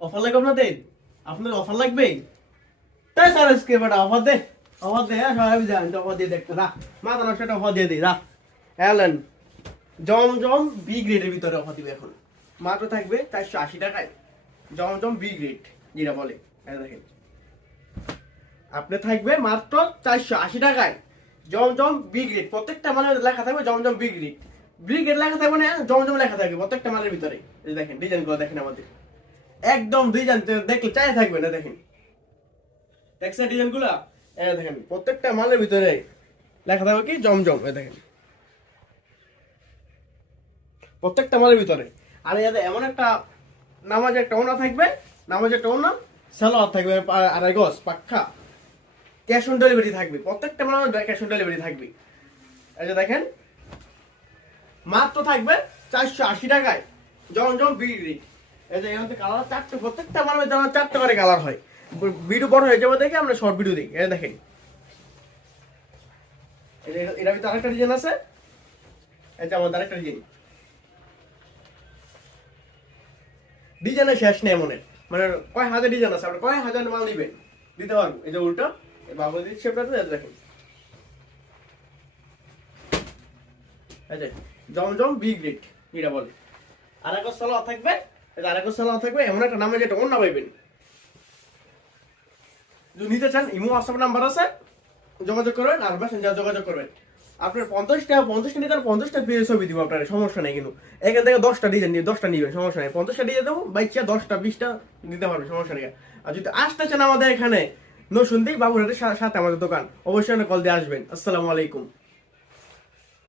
Offer লাগবে আপনাদের? আপনাদের অফার লাগবে? তাই স্যার আজকে বেটা অফার দে। অফার দে হ্যাঁ সবাই জান অফার দিয়ে দেখতে রা মাথা একটা অফার দিয়ে দিই রা অ্যালেন, জম জম বি গ্রেডের ভিতরে অফার দিবে এখন। মাত্র থাকবে চারশো আশি টাকায়। জম জম বি গ্রেড যেটা বলে। দেখেন। আপনি থাকবে মাত্র চারশো আশি টাকায়। জমজম বি গ্রেড প্রত্যেকটা মালের লেখা থাকবে Zamzam B grade B grade লেখা থাকবে না জমজম লেখা থাকবে প্রত্যেকটা মালের ভিতরে। দেখেন ডিজাইনগুলো দেখেন আমাদের। একদম ডিজাইন দেখলে চাই থাকবে না, দেখেন। দেখছেন ডিজাইনগুলা? এই দেখেন, প্রত্যেকটা মালের ভিতরে লেখা থাকবে কি? জমজম, এই দেখেন। প্রত্যেকটা মালের ভিতরে। আর এতে এমন একটা নামাজের একটা ওনা থাকবে, নামাজের একটা ওনা, সালোয়ার থাকবে আড়াই গজ, পাক্কা। ক্যাশ অন ডেলিভারি থাকবে, প্রত্যেকটা মানে ক্যাশ অন ডেলিভারি থাকবে। এই যে দেখেন, মাত্র থাকবে চারশো আশি টাকায় জন বিক্রি। এই যে কালার চারটে, প্রত্যেকটা মালের যেমন চারটে করে কালার হয়। ভিডিও বড় হয়ে যাবে দেখে, আমরা শর্ট ভিডিও দিই এই দেখেন। এটা- ভিতরে আরেকটা ডিজাইন আছে। এই যে আমাদের আরেকটা ডিজাইন ডিজাইনের শেষ নেই মনে। মানে কয় হাজার ডিজাইন আছে? আপনি কয় হাজার মাল নিবেন দিতে পারব। এই যে উল্টো, এই বাবুদির শেপটা দেখেন। এই যে, জমজম বি গ্রেড এটা বলে। আর এক সালোয়া থাকবে। এই যে আর থাকবে, এমন একটা নামে যেটা অন্য পাইবেন যদি নিতে চান, ইমো হোয়াটসঅ্যাপ নাম্বার আছে, যোগাযোগ করবেন, আর মেসেঞ্জার যোগাযোগ করবেন। আপনার পঞ্চাশটা পঞ্চাশটা নিতে পঞ্চাশটা পেয়ে ছবি দিব আপনার, সমস্যা নেই কিন্তু। এখান থেকে দশটা ডিজাইন নিয়ে দশটা নিবেন, সমস্যা নেই। পঞ্চাশটা ডিজাইন দেবো বাইকটা দশটা, বিশটা নিতে পারবেন, সমস্যা নেই। আর যদি আসতে চান আমাদের এখানে নসুন্দি বাবুরহাটের সাথে আমাদের দোকান, অবশ্যই কল দিয়ে আসবেন। আসসালামু আলাইকুম।